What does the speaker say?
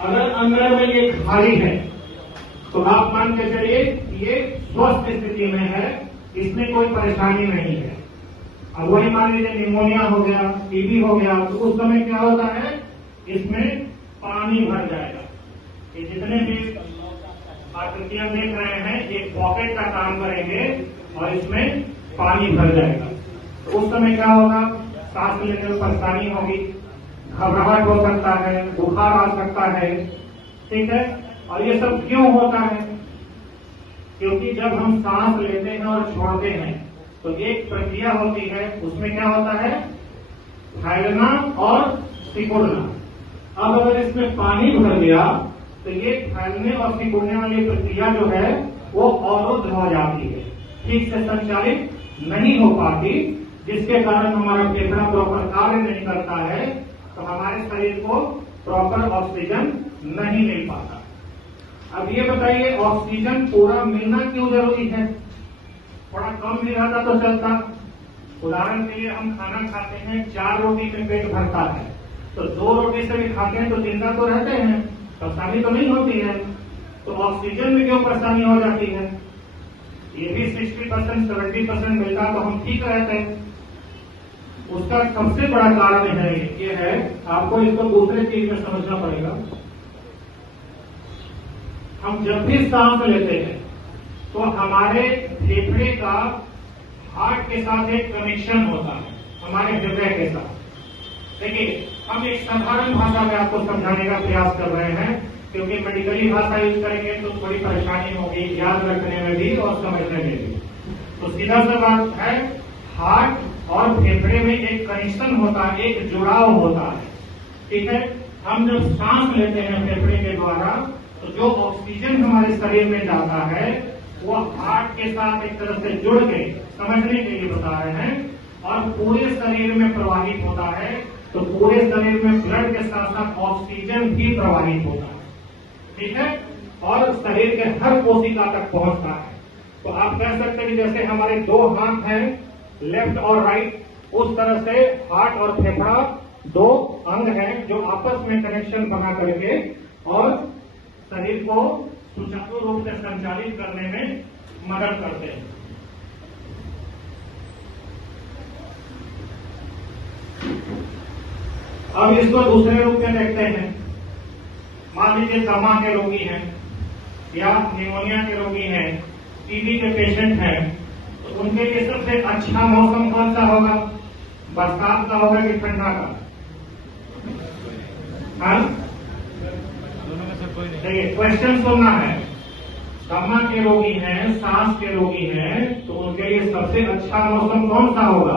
अगर अंदर में ये खाली है तो आप मान के चलिए ये स्वस्थ स्थिति में है, इसमें कोई परेशानी नहीं है। अब वही मान लीजिए निमोनिया हो गया, टीबी हो गया, तो उस समय क्या होता है, इसमें पानी भर जाएगा। ये जितने भी आकृतियां देख रहे हैं एक पॉकेट का काम करेंगे और इसमें पानी भर जाएगा। तो उस समय क्या होगा, सांस लेने में परेशानी होगी, घबराहट हो सकता है, बुखार आ सकता है, ठीक है। और ये सब क्यों होता है, क्योंकि जब हम सांस लेते हैं और छोड़ते हैं तो एक प्रक्रिया होती है, उसमें क्या होता है, फैलना और सिकुड़ना। अब अगर इसमें पानी भर गया तो ये फैलने और सिकुड़ने वाली प्रक्रिया जो है वो अवरुद्ध हो जाती है, ठीक से संचालित नहीं हो पाती, जिसके कारण हमारा फेफड़ा प्रॉपर कार्य नहीं करता है, तो हमारे शरीर को प्रॉपर ऑक्सीजन नहीं मिल पाता। अब ये बताइए ऑक्सीजन पूरा मिलना क्यों जरूरी है, थोड़ा कम भी रहता तो चलता। उदाहरण के लिए हम खाना खाते हैं, 4 रोटी में पेट भरता है, तो 2 रोटी से भी खाते हैं तो जिंदा तो रहते हैं, परेशानी तो नहीं होती है। तो ऑक्सीजन में क्यों परेशानी हो जाती है, ये भी 60% 70% मिलता तो हम ठीक रहते हैं। उसका सबसे बड़ा कारण है ये है, आपको इसको दूसरे चीज में समझना पड़ेगा। हम जब भी सांस लेते हैं तो हमारे फेफड़े का हार्ट के साथ एक कनेक्शन होता है, हमारे हृदय के साथ। देखिए हम एक साधारण भाषा में आपको समझाने का प्रयास कर रहे हैं, क्योंकि मेडिकली भाषा यूज करेंगे तो थोड़ी परेशानी होगी याद रखने में भी और समझने में भी। तो सीधा सा बात है, हार्ट और फेफड़े में एक कनेक्शन होता है, एक जुड़ाव होता है, ठीक है। हम जब सांस लेते हैं फेफड़े के द्वारा तो जो ऑक्सीजन हमारे शरीर में जाता है वो हार्ट के साथ एक तरह से जुड़ के, समझने के लिए बता रहे हैं, और पूरे शरीर में प्रवाहित होता है। तो पूरे शरीर में ब्लड के साथ साथ ऑक्सीजन भी प्रवाहित होता है, ठीक है, और शरीर के हर कोशिका तक पहुंचता है। तो आप कह सकते हैं कि जैसे हमारे 2 हाथ हैं, लेफ्ट और राइट, उस तरह से हार्ट और फेफड़ा 2 अंग हैं जो आपस में कनेक्शन बना करके और शरीर को सुचारू रूप से संचालित करने में मदद करते हैं। अब इसको दूसरे रूप में देखते हैं। मान लीजिए दमा के रोगी हैं या निमोनिया के रोगी हैं, टीबी के पेशेंट हैं, तो उनके लिए सबसे अच्छा मौसम कौन सा होगा, बरसात का होगा कि ठंडा का? हाँ, देखिए क्वेश्चन सुनना है। दमा के रोगी हैं, सांस के रोगी हैं, तो उनके लिए सबसे अच्छा मौसम कौन सा होगा?